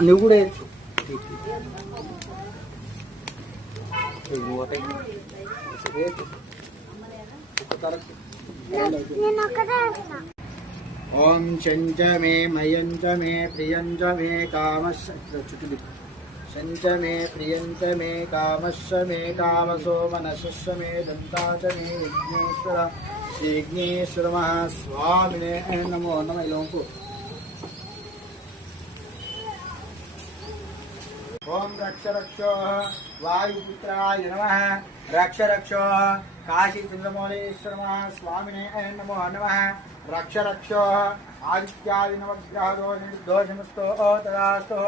నువ్వు కూడా వేయచ్చు. ఓం శంచ మే మయంచ మే ప్రియంచ మే కామశ చుట్టూ శంచ మే ప్రియంచ మే కామశ మే కామసో మనశ మే దంతాచ మే విఘ్నేశ్వర శ్రీ విఘ్నేశ్వర మహాస్వామినే నమో నమ. ఇలోంకు ఓం రక్ష రక్షో వాయుపుత్రాయ నమః. రక్ష రక్షో కాశీ చంద్రమౌళేశ్వర స్వామినే నమో నమః. రక్ష రక్షో ఆదిత్యాది నవగ్రహదో నిర్దోషమస్తో తదాస్తు.